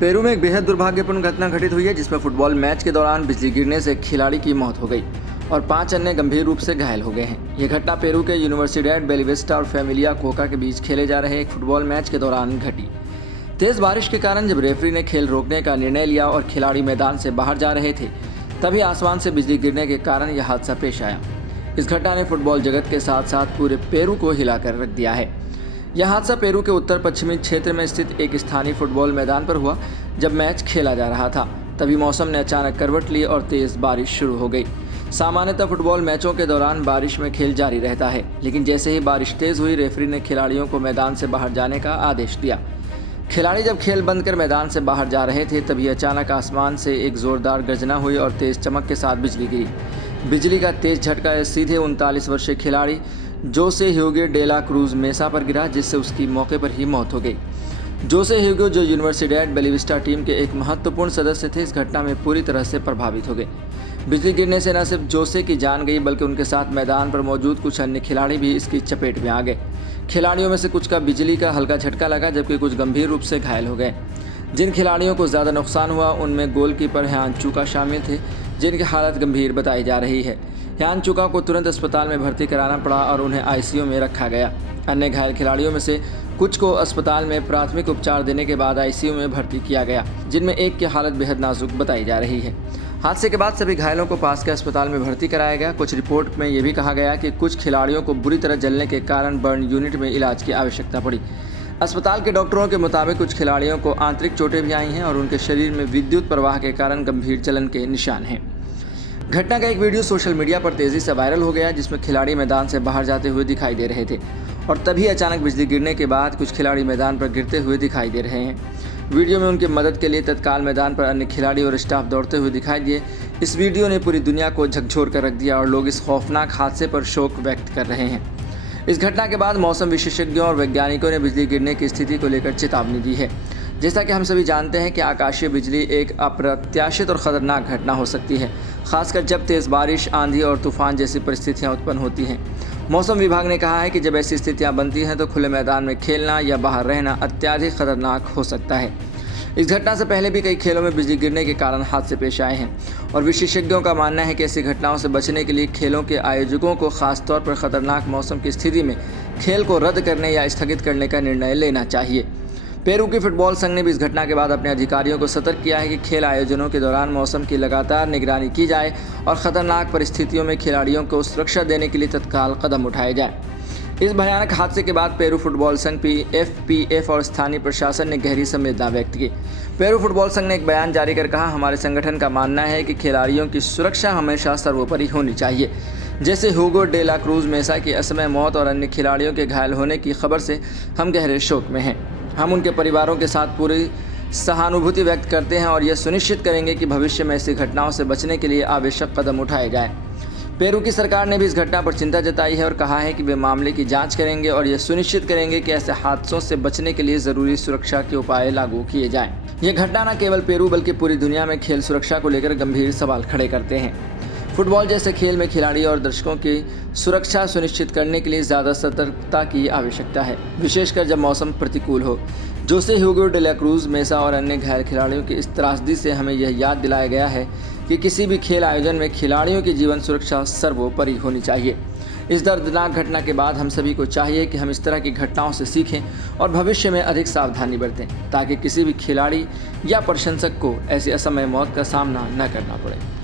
Peru में एक बेहद दुर्भाग्यपूर्ण घटना घटित हुई है, जिसमें फुटबॉल मैच के दौरान बिजली गिरने से एक खिलाड़ी की मौत हो गई और 5 अन्य गंभीर रूप से घायल हो गए हैं। यह घटना पेरू के यूनिवर्सिडैड बेलीविस्टा और फैमिलिया कोका के बीच खेले जा रहे एक फुटबॉल मैच के दौरान घटी। तेज बारिश के कारण जब रेफरी ने खेल रोकने का निर्णय लिया और खिलाड़ी मैदान से बाहर जा रहे थे, तभी आसमान से बिजली गिरने के कारण यह हादसा पेश आया। इस घटना ने फुटबॉल जगत के साथ साथ पूरे पेरू को हिलाकर रख दिया है। यह हादसा पेरू के उत्तर पश्चिमी क्षेत्र में स्थित एक स्थानीय फुटबॉल मैदान पर हुआ। जब मैच खेला जा रहा था, तभी मौसम ने अचानक करवट ली और तेज बारिश शुरू हो गई। सामान्यतः फुटबॉल मैचों के दौरान बारिश में खेल जारी रहता है, लेकिन जैसे ही बारिश तेज हुई, रेफरी ने खिलाड़ियों को मैदान से बाहर जाने का आदेश दिया। खिलाड़ी जब खेल बंद कर मैदान से बाहर जा रहे थे, तभी अचानक आसमान से एक जोरदार गर्जना हुई और तेज चमक के साथ बिजली गिरी। बिजली का तेज झटका सीधे 39 वर्षीय खिलाड़ी जोसे ह्यूगो डेला क्रूज मेसा पर गिरा, जिससे उसकी मौके पर ही मौत हो गई। जोसे ह्यूगो, जो यूनिवर्सिडैड बेलीविस्टा टीम के एक महत्वपूर्ण सदस्य थे, इस घटना में पूरी तरह से प्रभावित हो गए। बिजली गिरने से न सिर्फ जोसे की जान गई, बल्कि उनके साथ मैदान पर मौजूद कुछ अन्य खिलाड़ी भी इसकी चपेट में आ गए। खिलाड़ियों में से कुछ का बिजली का हल्का झटका लगा, जबकि कुछ गंभीर रूप से घायल हो गए। जिन खिलाड़ियों को ज़्यादा नुकसान हुआ, उनमें गोलकीपर ह्यान चुका शामिल थे, जिनकी हालत गंभीर बताई जा रही है। ह्यान चुका को तुरंत अस्पताल में भर्ती कराना पड़ा और उन्हें आईसीयू में रखा गया। अन्य घायल खिलाड़ियों में से कुछ को अस्पताल में प्राथमिक उपचार देने के बाद आईसीयू में भर्ती किया गया, जिनमें एक की हालत बेहद नाजुक बताई जा रही है। हादसे के बाद सभी घायलों को पास के अस्पताल में भर्ती कराया गया। कुछ रिपोर्ट में यह भी कहा गया कि कुछ खिलाड़ियों को बुरी तरह जलने के कारण बर्न यूनिट में इलाज की आवश्यकता पड़ी। अस्पताल के डॉक्टरों के मुताबिक कुछ खिलाड़ियों को आंतरिक चोटें भी आई हैं और उनके शरीर में विद्युत प्रवाह के कारण गंभीर जलन के निशान हैं। घटना का एक वीडियो सोशल मीडिया पर तेज़ी से वायरल हो गया, जिसमें खिलाड़ी मैदान से बाहर जाते हुए दिखाई दे रहे थे और तभी अचानक बिजली गिरने के बाद कुछ खिलाड़ी मैदान पर गिरते हुए दिखाई दे रहे हैं। वीडियो में उनकी मदद के लिए तत्काल मैदान पर अन्य खिलाड़ी और स्टाफ दौड़ते हुए दिखाई दिए। इस वीडियो ने पूरी दुनिया को झकझोर कर रख दिया और लोग इस खौफनाक हादसे पर शोक व्यक्त कर रहे हैं। इस घटना के बाद मौसम विशेषज्ञों और वैज्ञानिकों ने बिजली गिरने की स्थिति को लेकर चेतावनी दी है। जैसा कि हम सभी जानते हैं कि आकाशीय बिजली एक अप्रत्याशित और ख़तरनाक घटना हो सकती है, खासकर जब तेज़ बारिश, आंधी और तूफान जैसी परिस्थितियां उत्पन्न होती हैं। मौसम विभाग ने कहा है कि जब ऐसी स्थितियां बनती हैं, तो खुले मैदान में खेलना या बाहर रहना अत्यधिक खतरनाक हो सकता है। इस घटना से पहले भी कई खेलों में बिजली गिरने के कारण हादसे पेश आए हैं और विशेषज्ञों का मानना है कि ऐसी घटनाओं से बचने के लिए खेलों के आयोजकों को खासतौर पर खतरनाक मौसम की स्थिति में खेल को रद्द करने या स्थगित करने का निर्णय लेना चाहिए। पेरू की फुटबॉल संघ ने भी इस घटना के बाद अपने अधिकारियों को सतर्क किया है कि खेल आयोजनों के दौरान मौसम की लगातार निगरानी की जाए और खतरनाक परिस्थितियों में खिलाड़ियों को सुरक्षा देने के लिए तत्काल कदम उठाए जाएं। इस भयानक हादसे के बाद पेरू फुटबॉल संघ PFPF और स्थानीय प्रशासन ने गहरी संवेदना व्यक्त की। पेरू फुटबॉल संघ ने एक बयान जारी कर कहा, हमारे संगठन का मानना है कि खिलाड़ियों की सुरक्षा हमेशा सर्वोपरि होनी चाहिए। जैसे ह्यूगो डेला क्रूज मेसा की असमय मौत और अन्य खिलाड़ियों के घायल होने की खबर से हम गहरे शोक में हैं। हम उनके परिवारों के साथ पूरी सहानुभूति व्यक्त करते हैं और यह सुनिश्चित करेंगे कि भविष्य में ऐसी घटनाओं से बचने के लिए आवश्यक कदम उठाए जाएं। पेरू की सरकार ने भी इस घटना पर चिंता जताई है और कहा है कि वे मामले की जांच करेंगे और यह सुनिश्चित करेंगे कि ऐसे हादसों से बचने के लिए ज़रूरी सुरक्षा के उपाय लागू किए जाएं। यह घटना न केवल पेरू बल्कि पूरी दुनिया में खेल सुरक्षा को लेकर गंभीर सवाल खड़े करते हैं। फुटबॉल जैसे खेल में खिलाड़ी और दर्शकों की सुरक्षा सुनिश्चित करने के लिए ज़्यादा सतर्कता की आवश्यकता है, विशेषकर जब मौसम प्रतिकूल हो। जोसे ह्यूगो डेला क्रूज मेसा और अन्य घायल खिलाड़ियों की इस त्रासदी से हमें यह याद दिलाया गया है कि किसी भी खेल आयोजन में खिलाड़ियों की जीवन सुरक्षा सर्वोपरि होनी चाहिए। इस दर्दनाक घटना के बाद हम सभी को चाहिए कि हम इस तरह की घटनाओं से सीखें और भविष्य में अधिक सावधानी बरतें, ताकि किसी भी खिलाड़ी या प्रशंसक को ऐसी असमय मौत का सामना न करना पड़े।